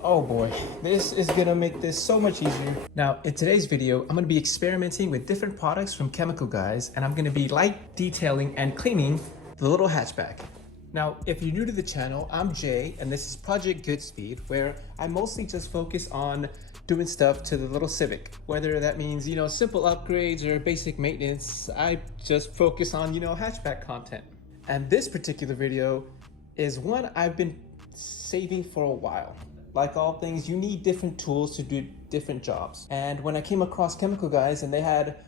Oh boy, this is gonna make this so much easier. Now, in today's video, I'm gonna be experimenting with different products from Chemical Guys, and I'm gonna be light detailing and cleaning the little hatchback. Now, if you're new to the channel, I'm Jay, and this is Project GoodSpeed, where I mostly just focus on doing stuff to the little Civic. Whether that means, simple upgrades or basic maintenance, I just focus on, hatchback content. And this particular video is one I've been saving for a while. Like all things, you need different tools to do different jobs. And when I came across Chemical Guys and they had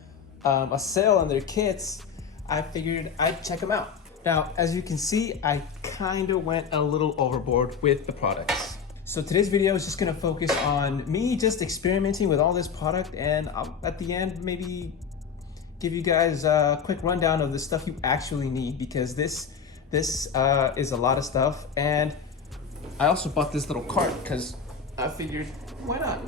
a sale on their kits, I figured I'd check them out. Now, as you can see, I kind of went a little overboard with the products. So today's video is just gonna focus on me just experimenting with all this product, and I'll, at the end, maybe give you guys a quick rundown of the stuff you actually need, because this is a lot of stuff. And I also bought this little cart because I figured, why not?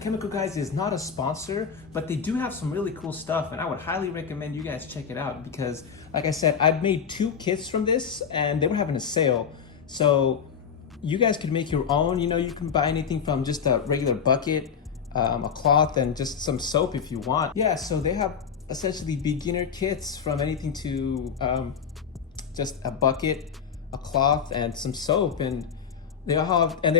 Chemical Guys is not a sponsor, but they do have some really cool stuff, and I would highly recommend you guys check it out because, like I said, I've made 2 kits from this and they were having a sale. So you guys could make your own. You can buy anything from just a regular bucket, a cloth, and just some soap if you want. Yeah, so they have essentially beginner kits from anything to just a bucket, a cloth, and some soap, and they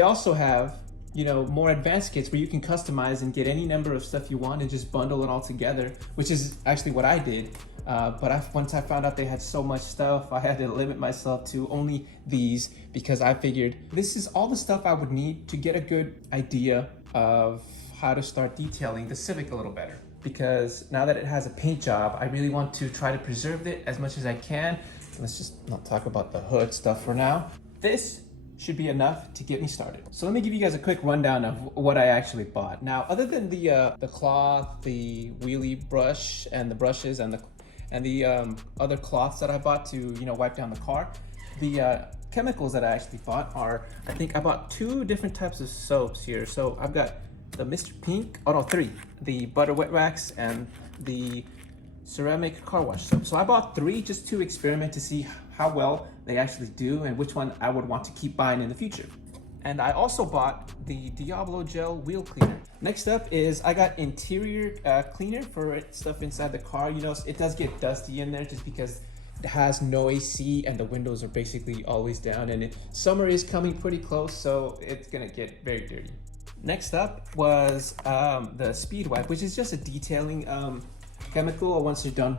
also have more advanced kits where you can customize and get any number of stuff you want and just bundle it all together, which is actually what I did. But once I found out they had so much stuff, I had to limit myself to only these, because I figured this is all the stuff I would need to get a good idea of how to start detailing the Civic a little better. Because now that it has a paint job, I really want to try to preserve it as much as I can. Let's just not talk about the hood stuff for now. This should be enough to get me started. So let me give you guys a quick rundown of what I actually bought. Now, other than the cloth, the wheelie brush, and the brushes, and the other cloths that I bought to wipe down the car, the chemicals that I actually bought are, I think I bought 2 different types of soaps here. So I've got the Mr. Pink, oh no, 3, the butter wet wax and the ceramic car wash soap. So I bought 3 just to experiment to see how well they actually do and which one I would want to keep buying in the future. And I also bought the Diablo gel wheel cleaner. Next up is I got interior cleaner for stuff inside the car. It does get dusty in there just because it has no AC and the windows are basically always down, and summer is coming pretty close, so it's gonna get very dirty. Next up was the speed wipe, which is just a detailing chemical. Once you're done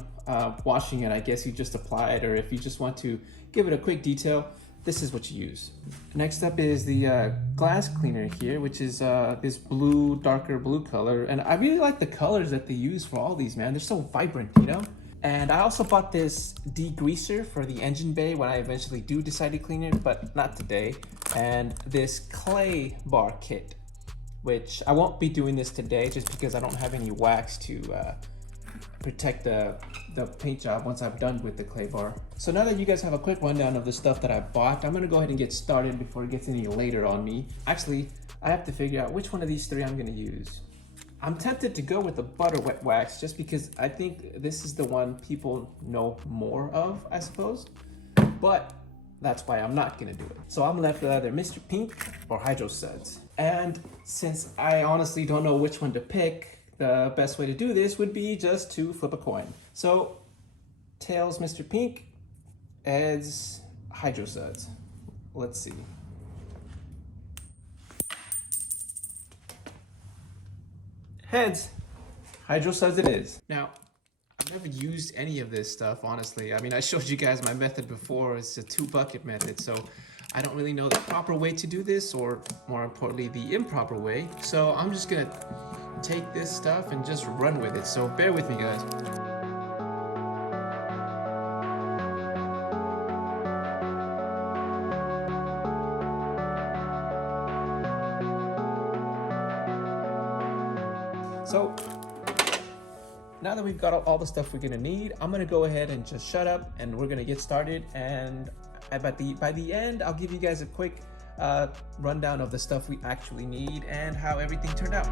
washing it, I guess you just apply it, or if you just want to give it a quick detail, this is what you use. Next up is the glass cleaner here, which is this blue, darker blue color, and I really like the colors that they use for all these, man. They're so vibrant, And I also bought this degreaser for the engine bay when I eventually do decide to clean it, but not today. And this clay bar kit, which I won't be doing this today just because I don't have any wax to protect the paint job once I'm done with the clay bar. So now that you guys have a quick rundown of the stuff that I bought, I'm gonna go ahead and get started before it gets any later on me. Actually, I have to figure out which one of these 3 I'm gonna use. I'm tempted to go with the butter wet wax just because I think this is the one people know more of, I suppose. But that's why I'm not gonna do it. So I'm left with either Mr. Pink or Hydro Suds. And since I honestly don't know which one to pick, the best way to do this would be just to flip a coin. So tails Mr. Pink, heads Hydro Suds. Let's see. Heads, Hydro Suds it is. Now, I've never used any of this stuff, honestly. I mean, I showed you guys my method before. It's a 2-bucket method, so I don't really know the proper way to do this, or more importantly, the improper way. So I'm just gonna take this stuff and just run with it. So bear with me, guys. So now that we've got all the stuff we're gonna need, I'm gonna go ahead and just shut up and we're gonna get started. And by the end, I'll give you guys a quick rundown of the stuff we actually need and how everything turned out.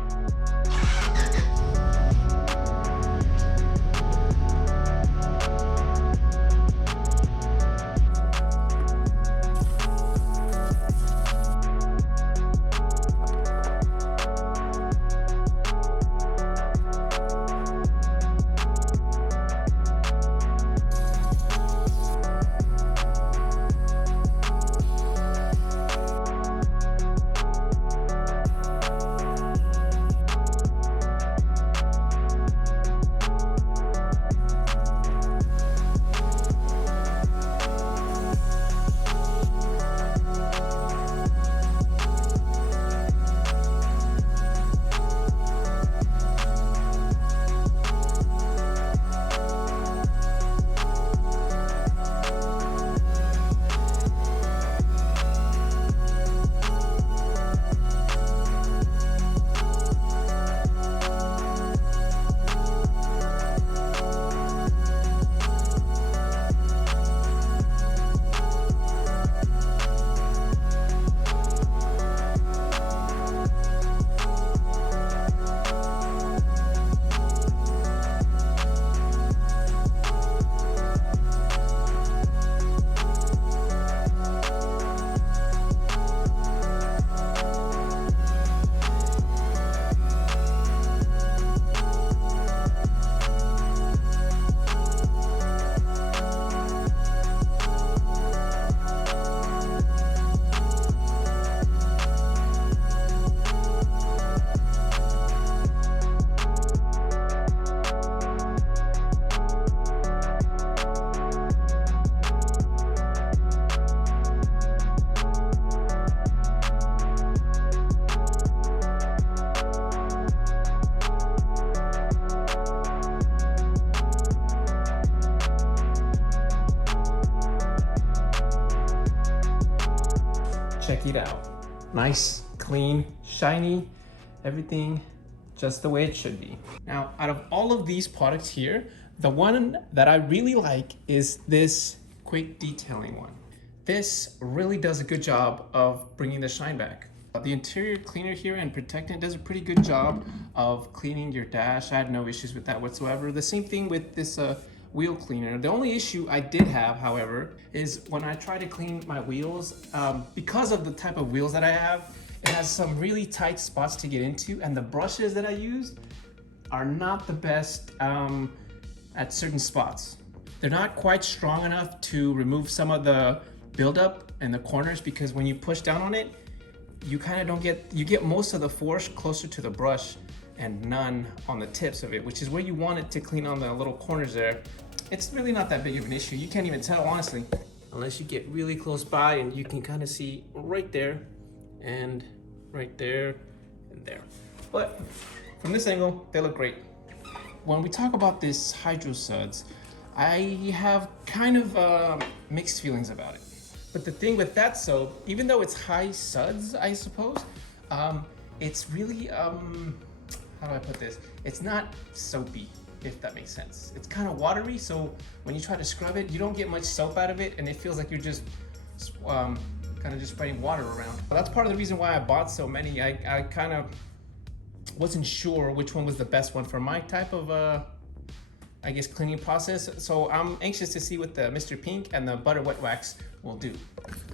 check it out. Nice, clean, shiny, everything just the way it should be. Now, out of all of these products here, the one that I really like is this quick detailing one. This really does a good job of bringing the shine back. The interior cleaner here and protectant does a pretty good job of cleaning your dash. I had no issues with that whatsoever. The same thing with this wheel cleaner. The only issue I did have, however, is when I try to clean my wheels, because of the type of wheels that I have, it has some really tight spots to get into, and the brushes that I use are not the best at certain spots. They're not quite strong enough to remove some of the buildup in the corners, because when you push down on it, you kind of don't get, you get most of the force closer to the brush and none on the tips of it, which is where you want it to clean on the little corners there. It's really not that big of an issue. You can't even tell, honestly, unless you get really close by, and you can kind of see right there and right there and there. But from this angle, they look great. When we talk about this hydro suds, I have kind of mixed feelings about it. But the thing with that soap, even though it's high suds, I suppose, it's really, how do I put this? It's not soapy, if that makes sense. It's kind of watery, so when you try to scrub it, you don't get much soap out of it, and it feels like you're just kind of just spraying water around. But that's part of the reason why I bought so many. I kind of wasn't sure which one was the best one for my type of, I guess, cleaning process. So I'm anxious to see what the Mr. Pink and the Butter Wet Wax will do.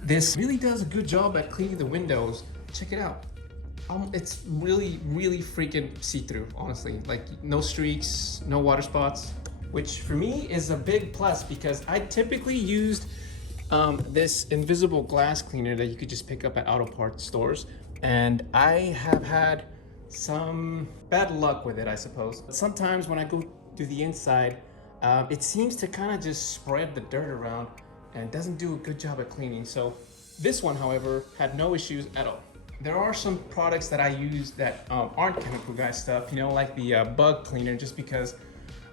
This really does a good job at cleaning the windows. Check it out. It's really, really freaking see-through, honestly. Like, no streaks, no water spots, which for me is a big plus, because I typically used this invisible glass cleaner that you could just pick up at auto parts stores, and I have had some bad luck with it, I suppose. Sometimes when I go to the inside, it seems to kind of just spread the dirt around and doesn't do a good job at cleaning. So this one, however, had no issues at all. There are some products that I use that aren't Chemical Guy stuff, you know, like the bug cleaner, just because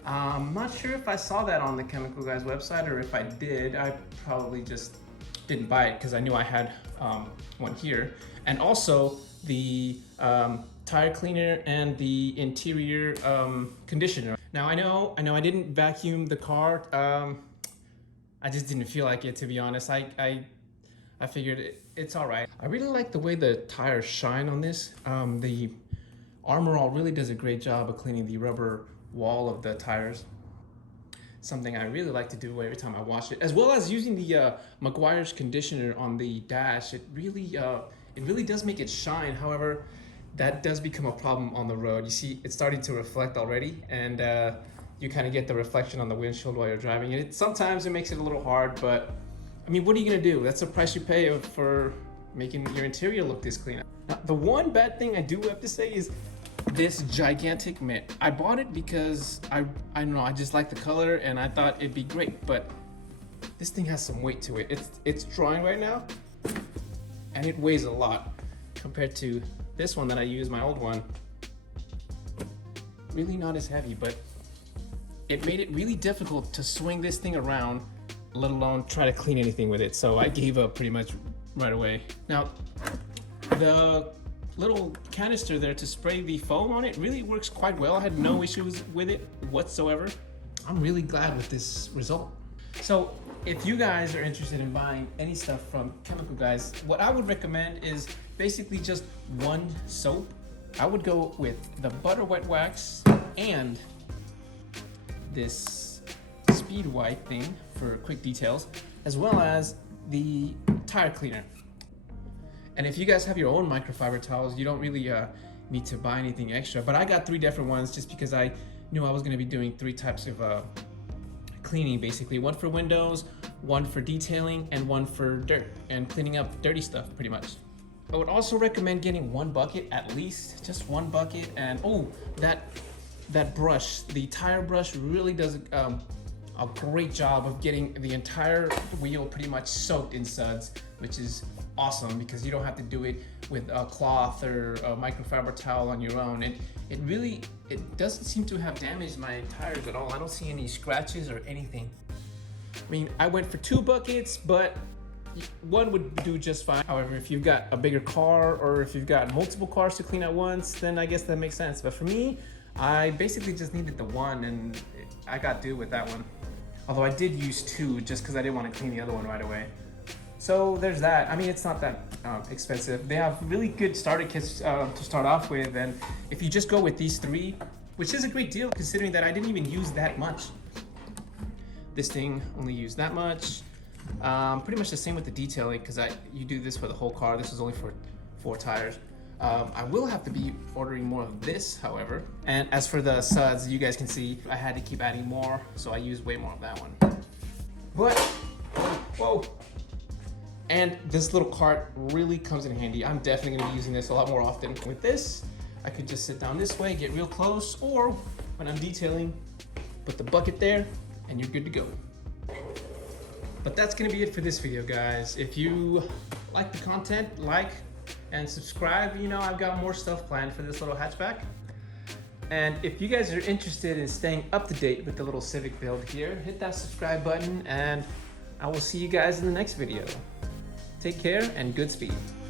I'm not sure if I saw that on the Chemical Guy's website, or if I did, I probably just didn't buy it because I knew I had one here. And also the tire cleaner and the interior conditioner. Now I know I didn't vacuum the car. I just didn't feel like it, to be honest. I figured it's all right. I really like the way the tires shine on this. The Armor All really does a great job of cleaning the rubber wall of the tires. Something I really like to do every time I wash it, as well as using the Meguiar's conditioner on the dash. It really does make it shine. However, that does become a problem on the road. You see, it's starting to reflect already, and you kind of get the reflection on the windshield while you're driving. And sometimes it makes it a little hard, but I mean, what are you gonna do? That's the price you pay for making your interior look this clean. Now, the one bad thing I do have to say is this gigantic mitt. I bought it because I don't know, I just like the color and I thought it'd be great, but this thing has some weight to it. It's drying right now, and it weighs a lot compared to this one that I use, my old one. Really not as heavy, but it made it really difficult to swing this thing around, let alone try to clean anything with it. So I gave up pretty much right away. Now, the little canister there to spray the foam on it really works quite well. I had no issues with it whatsoever. I'm really glad with this result. So if you guys are interested in buying any stuff from Chemical Guys, what I would recommend is basically just one soap. I would go with the Butter Wet Wax and this Speed White thing for quick details, as well as the tire cleaner. And if you guys have your own microfiber towels, you don't really need to buy anything extra. But I got 3 different ones just because I knew I was going to be doing 3 types of cleaning, basically. One for windows, one for detailing, and one for dirt and cleaning up dirty stuff, pretty much. I would also recommend getting 1 bucket at least, just 1 bucket. And oh, that brush, the tire brush, really does a great job of getting the entire wheel pretty much soaked in suds, which is awesome because you don't have to do it with a cloth or a microfiber towel on your own. It doesn't seem to have damaged my tires at all. I don't see any scratches or anything. I mean, I went for 2 buckets, but one would do just fine. However, if you've got a bigger car or if you've got multiple cars to clean at once, then I guess that makes sense. But for me, I basically just needed the one and I got due with that one. Although I did use two just because I didn't want to clean the other one right away. So there's that. I mean, it's not that expensive. They have really good starter kits to start off with. And if you just go with these three, which is a great deal considering that I didn't even use that much. This thing only used that much. Pretty much the same with the detailing because you do this for the whole car. This is only for 4 tires. I will have to be ordering more of this, however. And as for the suds, you guys can see I had to keep adding more, so I used way more of that one. But, whoa. And this little cart really comes in handy. I'm definitely gonna be using this a lot more often. With this, I could just sit down this way, get real close, or when I'm detailing, put the bucket there, and you're good to go. But that's gonna be it for this video, guys. If you like the content, like and subscribe. You know, I've got more stuff planned for this little hatchback. And if you guys are interested in staying up to date with the little Civic build here, hit that subscribe button and I will see you guys in the next video. Take care and Goodspeed.